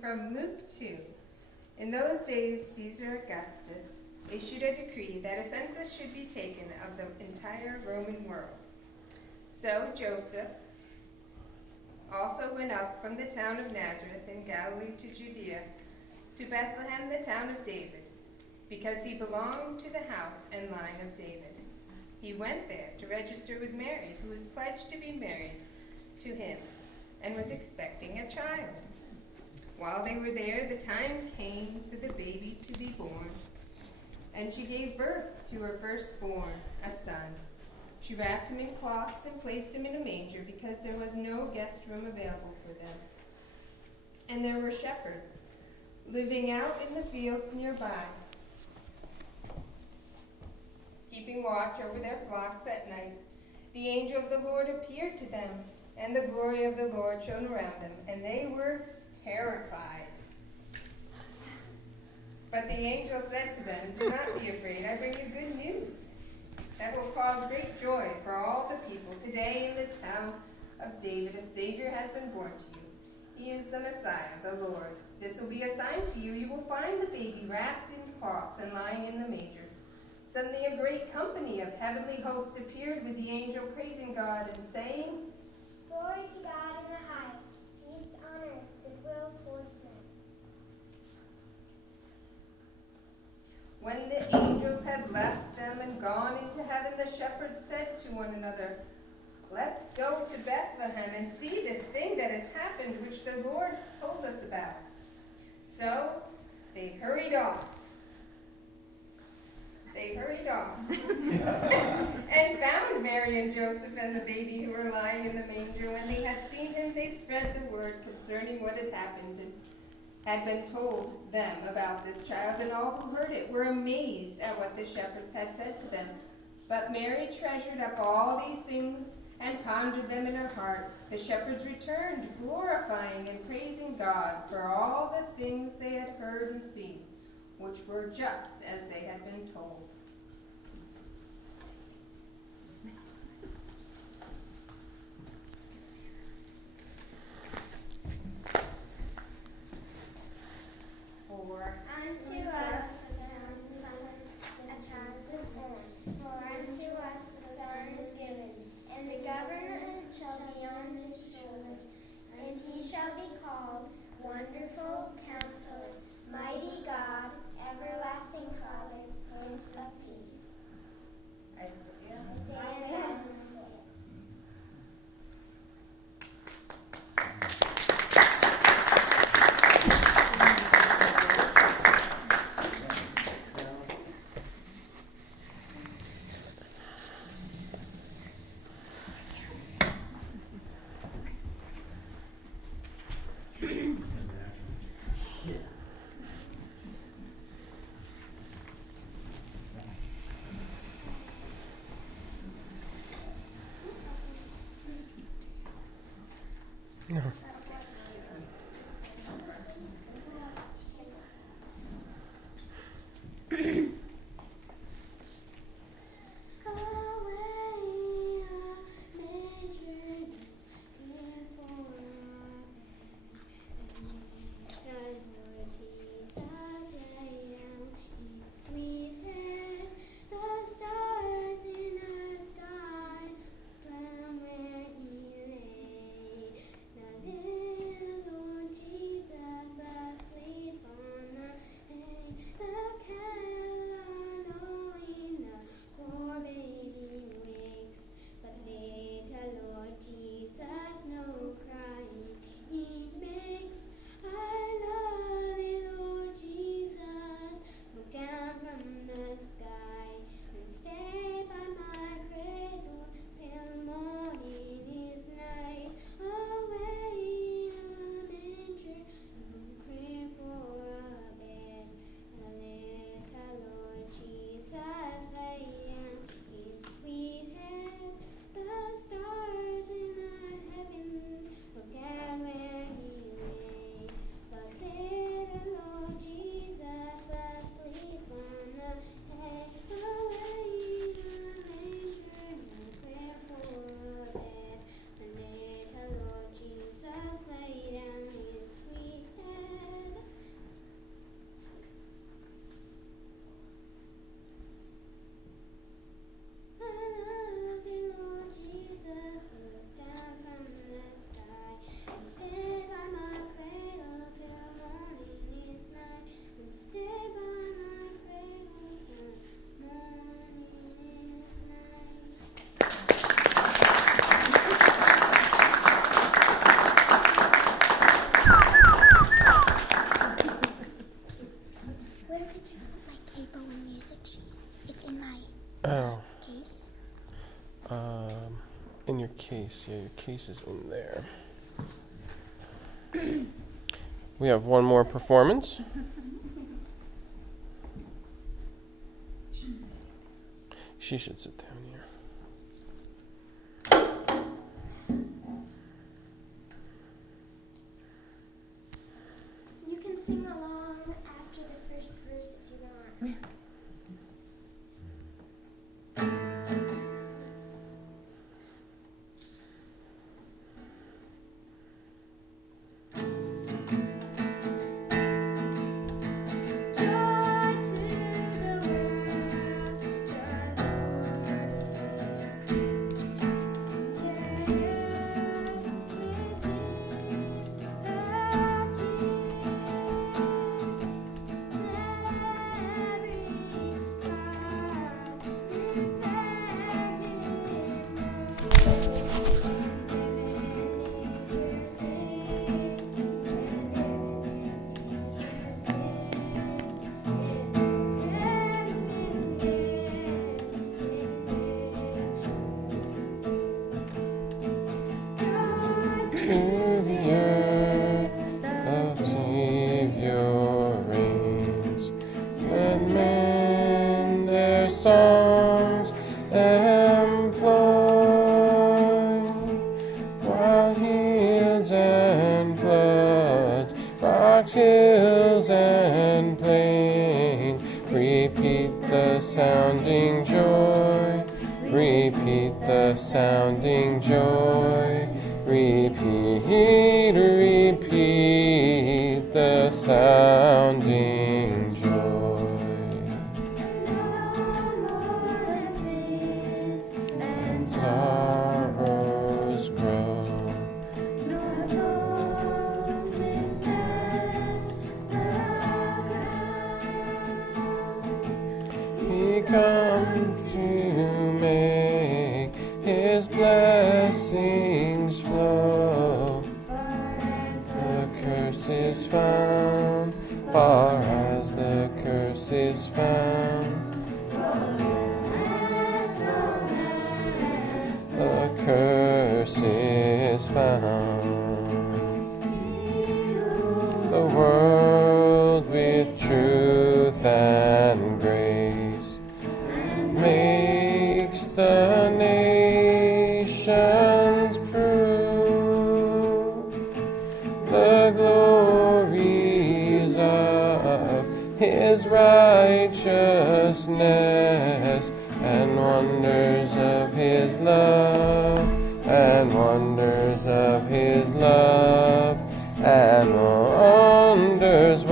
from Luke 2. In those days, Caesar Augustus issued a decree that a census should be taken of the entire Roman world. So Joseph also went up from the town of Nazareth in Galilee to Judea, to Bethlehem, the town of David, because he belonged to the house and line of David. He went there to register with Mary, who was pledged to be married to him, and was expecting a child. While they were there, the time came for the baby to be born, and she gave birth to her firstborn, a son. She wrapped him in cloths and placed him in a manger, because there was no guest room available for them. And there were shepherds living out in the fields nearby, keeping watch over their flocks at night. The angel of the Lord appeared to them, and the glory of the Lord shone around them, and they were terrified. But the angel said to them, "Do not be afraid. I bring you good news that will cause great joy for all the people. Today in the town of David a Savior has been born to you. He is the Messiah, the Lord. This will be a sign to you. You will find the baby wrapped in cloths and lying in the manger." Suddenly a great company of heavenly hosts appeared with the angel, praising God and saying, "Glory to God in the highest, peace on earth, goodwill towards men." When the angels had left them and gone into heaven, the shepherds said to one another, "Let's go to Bethlehem and see this thing that has happened, which the Lord told us about." So they hurried off and found Mary and Joseph and the baby who were lying in the manger. When they had seen him, they spread the word concerning what had happened and had been told them about this child, and all who heard it were amazed at what the shepherds had said to them. But Mary treasured up all these things and pondered them in her heart. The shepherds returned, glorifying and praising God for all the things they had heard and seen, which were just as they had been told. Unto us a child is born, for unto us a son is given, and the government shall be on his shoulders, and he shall be called Wonderful Counselor, Mighty God, Everlasting Father, Prince of Peace. Isaiah. case. Yeah, your case is in there. We have one more performance. She should sit down here. You can sing along after the first verse if you want. Songs employ, wild hills and floods, rocks, hills and plains, repeat the sounding joy, repeat the sounding joy, repeat, repeat the sounding joy. Sorrows grow, He comes to make His blessings flow. The curse is found, far as the curse is found. The curse is found. The world with truth and grace makes the nations prove the glories of His righteousness and wonders of His love, and wonders of His love, and wonders